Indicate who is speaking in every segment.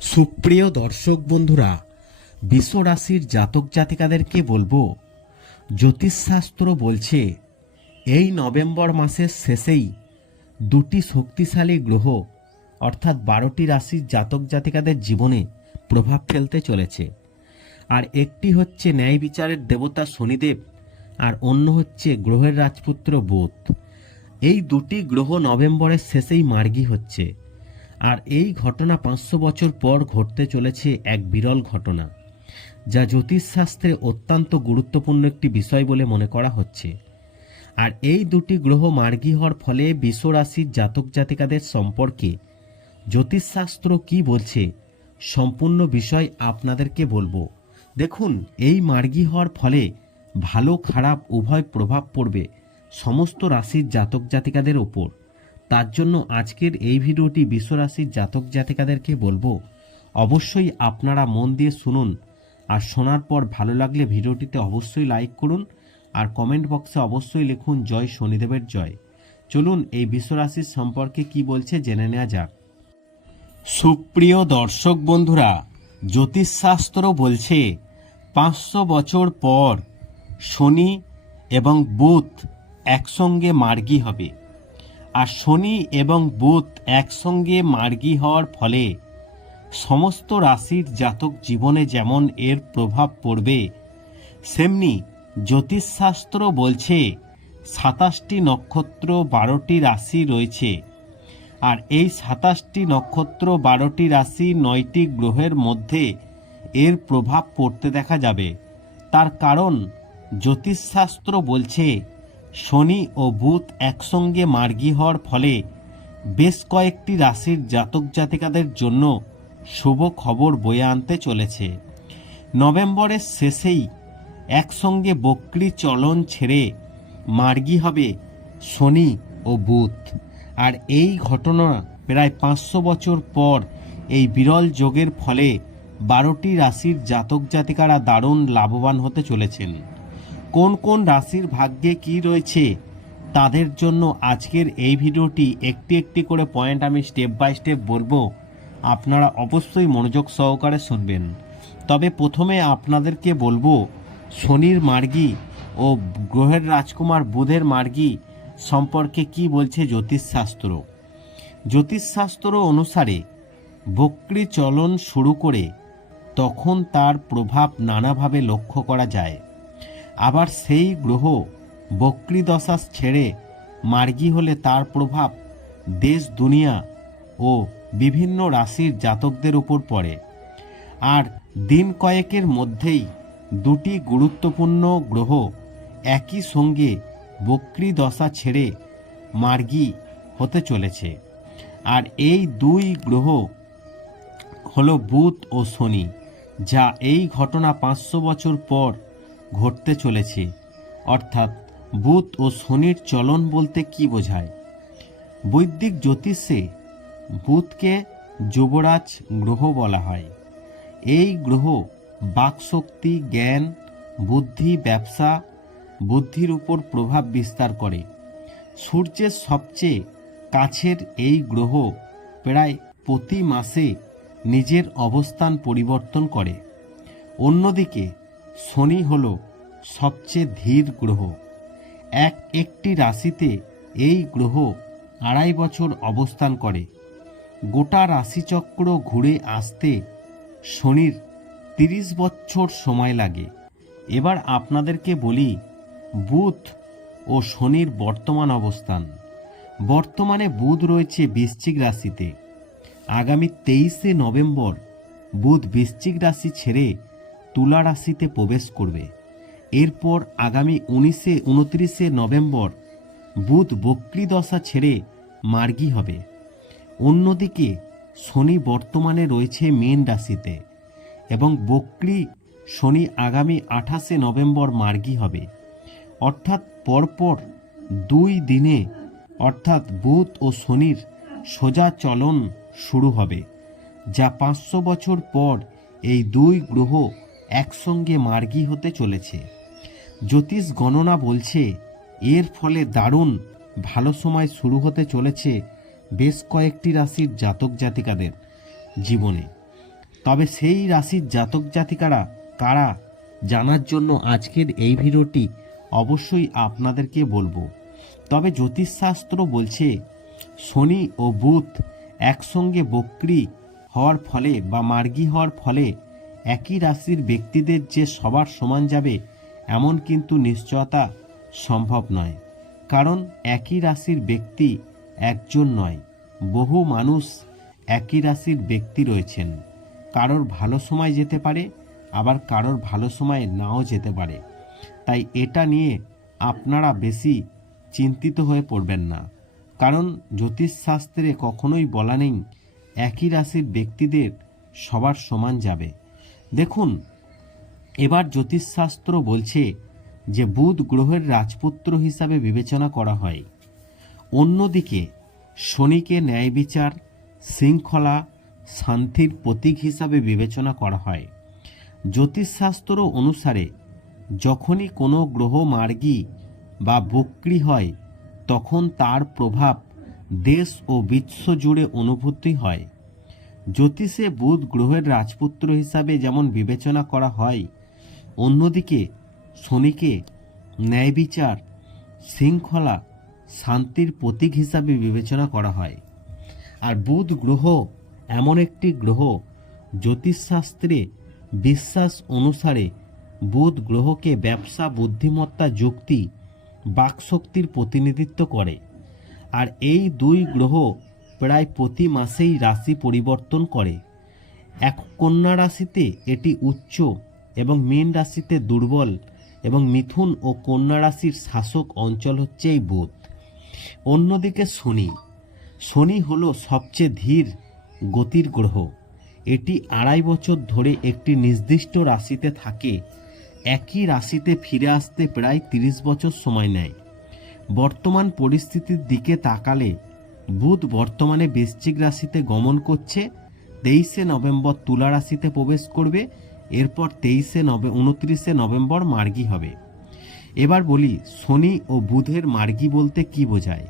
Speaker 1: সুপ্রিয় দর্শক বন্ধুরা বিশ্ব রাশির জাতক জাতিকাদেরকে বলব, জ্যোতিষশাস্ত্র বলছে, এই নভেম্বর মাসের শেষেই দুটি শক্তিশালী গ্রহ, অর্থাৎ বারোটি রাশির জাতক জাতিকাদের জীবনে প্রভাব ফেলতে চলেছে। আর একটি হচ্ছে ন্যায় বিচারের দেবতা শনিদেব, আর অন্য হচ্ছে গ্রহের রাজপুত্র বোধ। এই দুটি গ্রহ নভেম্বরের শেষেই মার্গী হচ্ছে। আর এই ঘটনা পাঁচশো বছর পর ঘটতে চলেছে এক বিরল ঘটনা, যা জ্যোতিষশাস্ত্রে অত্যন্ত গুরুত্বপূর্ণ একটি বিষয় বলে মনে করা হচ্ছে। আর এই দুটি গ্রহ মার্গী হওয়ার ফলে বিশ্বরাশির জাতক জাতিকাদের সম্পর্কে জ্যোতিষশাস্ত্র কি বলছে, সম্পূর্ণ বিষয় আপনাদেরকে বলব। দেখুন, এই মার্গী হওয়ার ফলে ভালো খারাপ উভয় প্রভাব পড়বে সমস্ত রাশির জাতক জাতিকাদের ওপর। তার জন্য আজকের এই ভিডিওটি বিশ্বরাশির জাতক জাতিকাদেরকে বলব, অবশ্যই আপনারা মন দিয়ে শুনুন। আর শোনার পর ভালো লাগলে ভিডিওটিতে অবশ্যই লাইক করুন আর কমেন্ট বক্সে অবশ্যই লিখুন, জয় শনিদেবের জয়। চলুন এই বিশ্বরাশির সম্পর্কে কি বলছে জেনে নেওয়া যাক। সুপ্রিয় দর্শক বন্ধুরা, জ্যোতিষশাস্ত্র বলছে, পাঁচশো বছর পর শনি এবং বুধ একসঙ্গে মার্গী হবে। আর শনি এবং বুধ একসঙ্গে মার্গী হওয়ার ফলে সমস্ত রাশির জাতক জীবনে যেমন এর প্রভাব পড়বে, সেমনি জ্যোতিষশাস্ত্র বলছে সাতাশটি নক্ষত্র বারোটি রাশি রয়েছে। আর এই সাতাশটি নক্ষত্র বারোটি রাশি নয়টি গ্রহের মধ্যে এর প্রভাব পড়তে দেখা যাবে। তার কারণ জ্যোতিষশাস্ত্র বলছে শনি ও বুধ একসঙ্গে মার্গী হওয়ার ফলে বেশ কয়েকটি রাশির জাতক জাতিকাদের জন্য শুভ খবর বয়ে আনতে চলেছে। নভেম্বরের শেষেই একসঙ্গে বক্রি চলন ছেড়ে মার্গী হবে শনি ও বুধ। আর এই ঘটনা প্রায় পাঁচশো বছর পর এই বিরল যোগের ফলে বারোটি রাশির জাতক জাতিকারা দারুণ লাভবান হতে চলেছেন। কোন কোন রাশির ভাগ্যে কি রয়েছে, তাদের জন্য আজকের এই ভিডিওটি একটি একটি করে পয়েন্ট আমি স্টেপ বাই স্টেপ বলব। আপনারা অবশ্যই মনোযোগ সহকারে শুনবেন। তবে প্রথমে আপনাদেরকে বলব, শনির মার্গী ও গ্রহের রাজকুমার বুধের মার্গী সম্পর্কে কি বলছে জ্যোতিষশাস্ত্র। জ্যোতিষশাস্ত্র অনুসারে বক্রি চলন শুরু করে তখন তার প্রভাব নানাভাবে লক্ষ্য করা যায়। আবার সেই গ্রহ বক্রি দশা ছেড়ে মার্গী হলে তার প্রভাব দেশ, দুনিয়া ও বিভিন্ন রাশির জাতকদের উপর পড়ে। আর দিন কয়েকের মধ্যেই দুটি গুরুত্বপূর্ণ গ্রহ একই সঙ্গে বক্রি দশা ছেড়ে মার্গী হতে চলেছে। আর এই দুই গ্রহ হলো বুধ ও শনি, যা এই ঘটনা পাঁচশো বছর পর ঘটতে চলেছে। অর্থাৎ বুধ ও শনির চলন বলতে কি বোঝায়? বৈদিক জ্যোতিষে বুধকে যুবরাজ গ্রহ বলা হয়। এই গ্রহ বাকশক্তি, জ্ঞান, বুদ্ধি, ব্যবসা, বুদ্ধির উপর প্রভাব বিস্তার করে। সূর্যের সবচেয়ে কাছের এই গ্রহ প্রায় প্রতি মাসে নিজের অবস্থান পরিবর্তন করে। অন্যদিকে শনি হল সবচেয়ে ধীর গ্রহ। এক একটি রাশিতে এই গ্রহ আড়াই বছর অবস্থান করে। গোটা রাশিচক্র ঘুরে আসতে শনির তিরিশ বছর সময় লাগে। এবার আপনাদেরকে বলি, বুধ ও শনির বর্তমান অবস্থান। বর্তমানে বুধ রয়েছে বৃশ্চিক রাশিতে। আগামী তেইশে নভেম্বর বুধ বৃশ্চিক রাশি ছেড়ে তুলা রাশিতে প্রবেশ করবে। এরপর আগামী উনিশে, উনত্রিশে নভেম্বর বুধ বক্রি দশা ছেড়ে মার্গী হবে। অন্যদিকে শনি বর্তমানে রয়েছে মীন রাশিতে এবং বক্রি শনি আগামী আঠাশে নভেম্বর মার্গী হবে। অর্থাৎ পরপর দুই দিনে অর্থাৎ বুধ ও শনির সোজা চলন শুরু হবে, যা পাঁচশো বছর পর এই দুই গ্রহ একসঙ্গে মার্গী হতে চলেছে। জ্যোতিষ গণনা বলছে, এর ফলে দারুণ ভালো সময় শুরু হতে চলেছে বেশ কয়েকটি রাশির জাতক জাতিকাদের জীবনে। তবে সেই রাশির জাতক জাতিকারা কারা জানার জন্য আজকের এই ভিডিওটি অবশ্যই আপনাদেরকে বলব। তবে জ্যোতিষশাস্ত্র বলছে, শনি ও বুধ একসঙ্গে বক্রি হওয়ার ফলে বা মার্গী হওয়ার ফলে একই রাশির ব্যক্তিদের যে সবার সমান যাবে, এমন কিন্তু নিশ্চয়তা সম্ভব নয়। কারণ একই রাশির ব্যক্তি একজন নয়, বহু মানুষ একই রাশির ব্যক্তি রয়েছেন। কারোর ভালো সময় যেতে পারে, আবার কারোর ভালো সময় নাও যেতে পারে। তাই এটা নিয়ে আপনারা বেশি চিন্তিত হয়ে পড়বেন না। কারণ জ্যোতিষশাস্ত্রে কখনোই বলা নেই, একই রাশির ব্যক্তিদের সবার সমান যাবে। দেখুন, এবার জ্যোতিষশাস্ত্র বলছে যে বুধ গ্রহের রাজপুত্র হিসাবে বিবেচনা করা হয়। অন্যদিকে, শনিকে ন্যায় বিচার, শৃঙ্খলা, শান্তির প্রতীক হিসাবে বিবেচনা করা হয়। জ্যোতিষশাস্ত্র অনুসারে, যখনই কোনো গ্রহ মার্গী বা বক্রি হয়, তখন তার প্রভাব দেশ ও বিশ্ব জুড়ে অনুভূতি হয়। জ্যোতিষে বুধ গ্রহের রাজপুত্র হিসাবে যেমন বিবেচনা করা হয়, অন্যদিকে শনিকে ন্যায় বিচার, শৃঙ্খলা, শান্তির প্রতীক হিসাবে বিবেচনা করা হয়। আর বুধ গ্রহ এমন একটি গ্রহ, জ্যোতিষশাস্ত্রে বিশ্বাস অনুসারে বুধ গ্রহকে ব্যবসা, বুদ্ধিমত্তা, যুক্তি, বাকশক্তির প্রতিনিধিত্ব করে। আর এই দুই গ্রহ প্রায় প্রতি মাসেই রাশি পরিবর্তন করে। এক কন্যা রাশিতে এটি উচ্চ এবং মীন রাশিতে দুর্বল এবং মিথুন ও কন্যা রাশির শাসক অঞ্চল হচ্ছে এই বুধ। অন্যদিকে শনি। শনি হল সবচেয়ে ধীর গতির গ্রহ। এটি আড়াই বছর ধরে একটি নির্দিষ্ট রাশিতে থাকে। একই রাশিতে ফিরে আসতে প্রায় তিরিশ বছর সময় নেয়। বর্তমান পরিস্থিতির দিকে তাকালে বুধ বর্তমানে বৃশ্চিক রাশিতে গমন করছে, তেইশে নভেম্বর তুলা রাশিতে প্রবেশ করবে, এরপর তেইশে নভে উনত্রিশে নভেম্বর মার্গী হবে। এবার বলি, শনি ও বুধের মার্গী বলতে কি বোঝায়?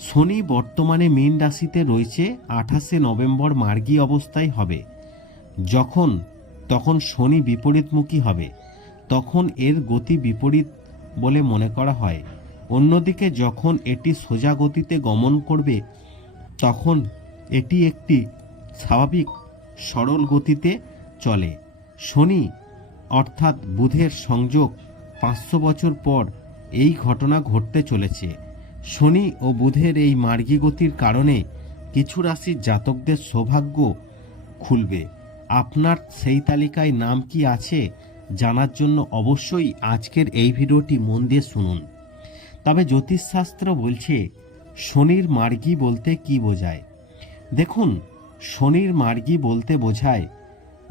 Speaker 1: শনি বর্তমানে মীন রাশিতে রয়েছে, আঠাশে নভেম্বর মার্গী অবস্থায় হবে। যখন, তখন শনি বিপরীতমুখী হবে, তখন এর গতি বিপরীত বলে মনে করা হয়। অন্যদিকে যখন এটি সোজা গতিতে গমন করবে, তখন এটি একটি স্বাভাবিক সরল গতিতে চলে। শনি, অর্থাৎ বুধের সংযোগ পাঁচশো বছর পর এই ঘটনা ঘটতে চলেছে। শনি ও বুধের এই মার্গী গতির কারণে কিছু রাশির জাতকদের সৌভাগ্য খুলবে। আপনার সেই তালিকায় নাম কি আছে জানার জন্য অবশ্যই আজকের এই ভিডিওটি মন দিয়ে শুনুন। তবে জ্যোতিষশাস্ত্র বলছে, শনির মার্গী বলতে কি বোঝায়? দেখুন, শনির মার্গী বলতে বোঝায়,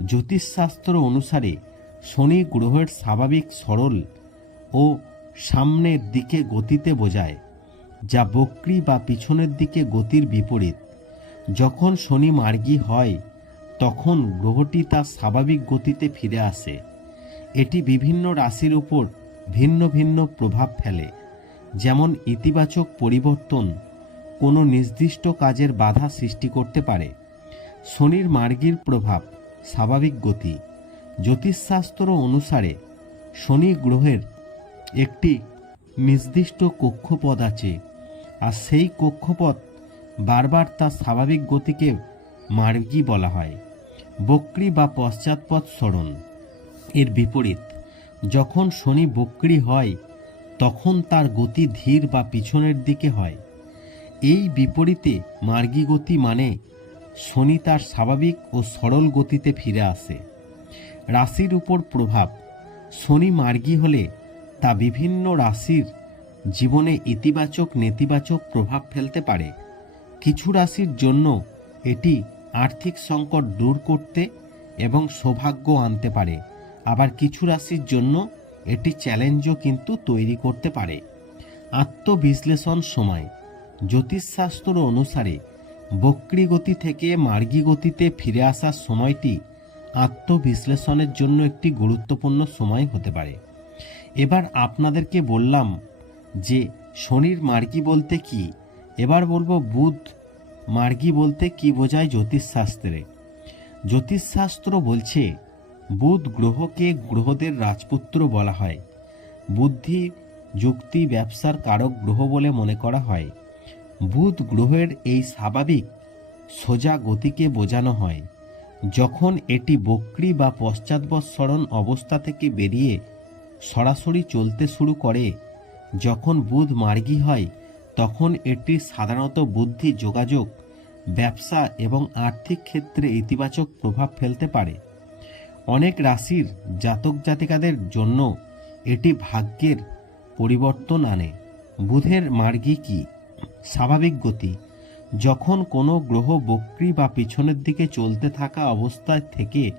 Speaker 1: জ্যোতিষশাস্ত্র অনুসারে শনি গ্রহের স্বাভাবিক সরল ও সামনের দিকে গতিতে বোঝায়, যা বক্রি বা পিছনের দিকে গতির বিপরীত। যখন শনি মার্গী হয়, তখন গ্রহটি তার স্বাভাবিক গতিতে ফিরে আসে। এটি বিভিন্ন রাশির উপর ভিন্ন ভিন্ন প্রভাব ফেলে। যেমন ইতিবাচক পরিবর্তন কোনো নির্দিষ্ট কাজের বাধা সৃষ্টি করতে পারে। শনির মার্গীর প্রভাব স্বাভাবিক গতি। জ্যোতিষশাস্ত্র অনুসারে শনি গ্রহের একটি নির্দিষ্ট কক্ষপথ আছে আর সেই কক্ষপথ বারবার তার স্বাভাবিক গতিকে মার্গী বলা হয়। বক্রি বা পশ্চাৎপদ সরণ এর বিপরীত, যখন শনি বক্রি হয় তখন তার গতি ধীর বা পিছনের দিকে হয়। এই বিপরীতে মার্গী গতি মানে শনি তার স্বাভাবিক ও সরল গতিতে ফিরে আসে। রাশির উপর প্রভাব। শনি মার্গী হলে তা বিভিন্ন রাশির জীবনে ইতিবাচক, নেতিবাচক প্রভাব ফেলতে পারে। কিছু রাশির জন্য এটি আর্থিক সংকট দূর করতে এবং সৌভাগ্য আনতে পারে। আবার কিছু রাশির জন্য এটি চ্যালেঞ্জও কিন্তু তৈরি করতে পারে। আত্মবিশ্লেষণ সময়। জ্যোতিষশাস্ত্র অনুসারে বক্রি গতি থেকে মার্গী গতিতে ফিরে আসার সময়টি আত্মবিশ্লেষণের জন্য একটি গুরুত্বপূর্ণ সময় হতে পারে। এবার আপনাদেরকে বললাম যে, শনির মার্গী বলতে কি? এবার বলব বুধ মার্গী বলতে কি বোঝায় জ্যোতিষশাস্ত্রে। জ্যোতিষশাস্ত্র বলছে বুধ গ্রহকে গ্রহদের রাজপুত্র বলা হয়। বুদ্ধি, যুক্তি, ব্যবসার কারক গ্রহ বলে মনে করা হয়। বুধ গ্রহের এই স্বাভাবিক, সোজা গতিকে বোঝানো হয়। যখন এটি বক্রি বা পশ্চাৎবৎসরণ অবস্থা থেকে বেরিয়ে সরাসরি চলতে শুরু করে, যখন বুধ মার্গী হয়, তখন এটি সাধারণত বুদ্ধি যোগাযোগ, ব্যবসা এবং আর্থিক ক্ষেত্রে ইতিবাচক প্রভাব ফেলতে পারে। অনেক রাশির জাতক জাতিকাদের জন্য এটি ভাগ্যের পরিবর্তন আনে। বুধের মার্গী কি? স্বাভাবিক গতি। যখন কোনো গ্রহ বক্রি বা পিছনের দিকে চলতে থাকা অবস্থায় থেকে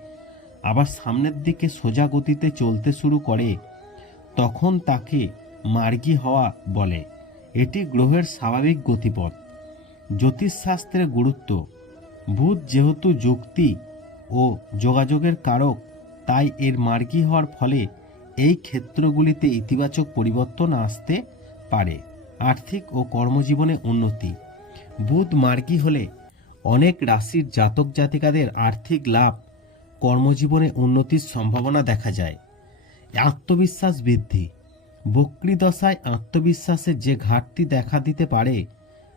Speaker 1: আবার সামনের দিকে সোজা গতিতে চলতে শুরু করে, তখন তাকে মার্গী হওয়া বলে। এটি গ্রহের স্বাভাবিক গতিপথ। জ্যোতিষশাস্ত্রের গুরুত্ব। বুধ যেহেতু যুক্তি ও যোগাযোগের কারক, তাই এর মার্গী হওয়ার ফলে এই ক্ষেত্রগুলিতে ইতিবাচক পরিবর্তন আসতে পারে, আর্থিক ও কর্মজীবনে উন্নতি। বুধ মার্গী হলে অনেক রাশির জাতক জাতিকাদের আর্থিক লাভ, কর্মজীবনে উন্নতির সম্ভাবনা দেখা যায়। আত্মবিশ্বাস বৃদ্ধি। বক্রি দশায় আত্মবিশ্বাসের যে ঘাটতি দেখা দিতে পারে,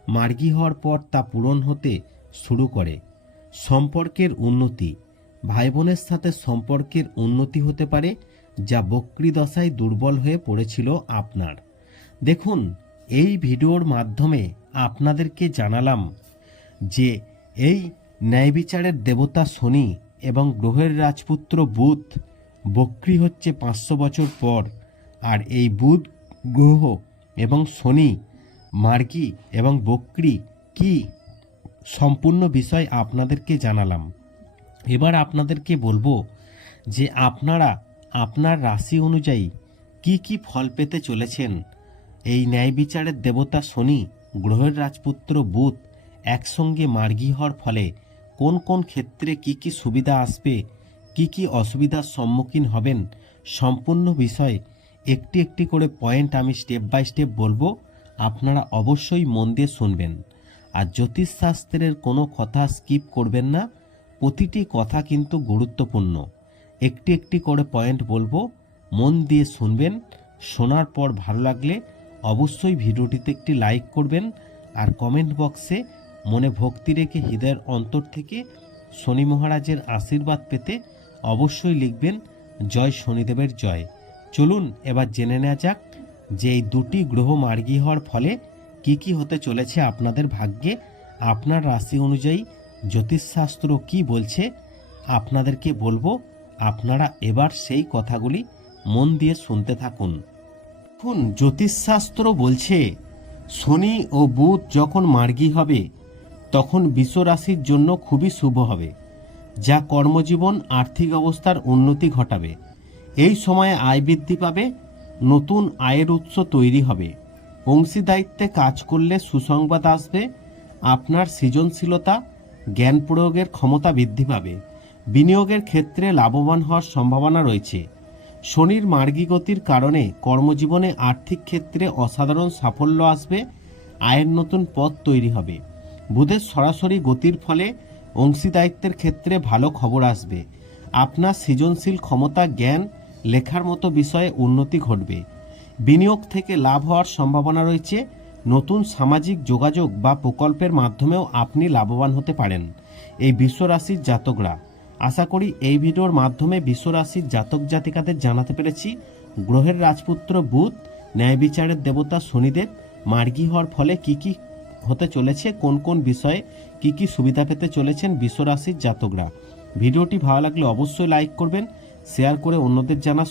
Speaker 1: মার্গী হওয়ার পর তা পূরণ হতে শুরু করে। সম্পর্কের উন্নতি। ভাই বোনের সাথে সম্পর্কের উন্নতি হতে পারে, যা বক্রি দশায় দুর্বল হয়ে পড়েছিল আপনার। দেখুন, এই ভিডিওর মাধ্যমে আপনাদেরকে জানালাম যে, এই ন্যায় বিচারের দেবতা শনি এবং গ্রহের রাজপুত্র বুধ বক্রি হচ্ছে পাঁচশো বছর পর, আর এই বুধ গ্রহ এবং শনি মার্গী এবং বক্রি কি সম্পূর্ণ বিষয় আপনাদেরকে জানালাম। এবার আপনাদেরকে বলব যে আপনারা আপনার রাশি অনুযায়ী কি কি ফল পেতে চলেছেন। এই ন্যায় বিচারের দেবতা শনি, গ্রহের রাজপুত্র বুধ একসঙ্গে মার্গী হওয়ার ফলে কোন কোন ক্ষেত্রে কি কি সুবিধা আসবে, কি কি অসুবিধার সম্মুখীন হবেন, সম্পূর্ণ বিষয় একটি একটি করে পয়েন্ট আমি স্টেপ বাই স্টেপ বলব। আপনারা অবশ্যই মন দিয়ে শুনবেন। আর জ্যোতিষশাস্ত্রের কোনো কথা স্কিপ করবেন না। প্রতিটি কথা কিন্তু গুরুত্বপূর্ণ। একটি একটি করে পয়েন্ট বলব। মন দিয়ে শুনবেন। শোনার পর ভালো লাগলে অবশ্যই ভিডিওটিতে একটি লাইক করবেন। আর কমেন্ট বক্সে মনে ভক্তি রেখে হৃদয়ের অন্তর থেকে শনি মহারাজের আশীর্বাদ পেতে অবশ্যই লিখবেন, জয় শনিদেবের জয়। চলুন এবার জেনে নেওয়া যাক যে এই দুটি গ্রহ মার্গী হওয়ার ফলে কি কি হতে চলেছে আপনাদের ভাগ্যে? আপনার রাশি অনুযায়ী জ্যোতিষশাস্ত্র কি বলছে? আপনাদেরকে বলব, আপনারা এবার সেই কথাগুলি মন দিয়ে শুনতে থাকুন। এখন জ্যোতিষশাস্ত্র বলছে, শনি ও বুধ যখন মার্গী হবে, তখন বিশ্ব রাশির জন্য খুবই শুভ হবে, যা কর্মজীবন, আর্থিক অবস্থার উন্নতি ঘটাবে। এই সময়ে আয় বৃদ্ধি পাবে, নতুন আয়ের উৎস তৈরি হবে। অংশীদায়িত্বে কাজ করলে সুসংবাদ আসবে, আপনার সৃজনশীলতা, জ্ঞান প্রয়োগের ক্ষমতা বৃদ্ধি পাবে। বিনিয়োগের ক্ষেত্রে লাভবান হওয়ার সম্ভাবনা রয়েছে। শনির মার্গী গতির কারণে কর্মজীবনে আর্থিক ক্ষেত্রে অসাধারণ সাফল্য আসবে, আয়ের নতুন পথ তৈরি হবে। বুধের সরাসরি গতির ফলে অংশীদায়িত্বের ক্ষেত্রে ভালো খবর আসবে। আপনার সৃজনশীল ক্ষমতা, জ্ঞান, লেখার মতো বিষয়ে উন্নতি ঘটবে। বিনিয়োগ থেকে লাভ হওয়ার সম্ভাবনা রয়েছে। নতুন সামাজিক যোগাযোগ বা প্রকল্পের মাধ্যমেও আপনি লাভবান হতে পারেন। এই বিশ্বরাশির জাতকরা। আশা করি এই ভিডিওর মাধ্যমে বিশ্বরাশির জাতক জাতিকাদের জানাতে পেরেছি। গ্রহের রাজপুত্র বুধ, ন্যায় বিচারের দেবতা শনিদেব, মার্গী হওয়ার ফলে কি কি হতে চলেছে, কোন কোন বিষয়ে কি কি সুবিধা পেতে চলেছেন বিশ্বরাশির জাতকরা। ভিডিওটি ভালো লাগলে অবশ্যই লাইক করবেন, শেয়ার করে অন্যদের জানার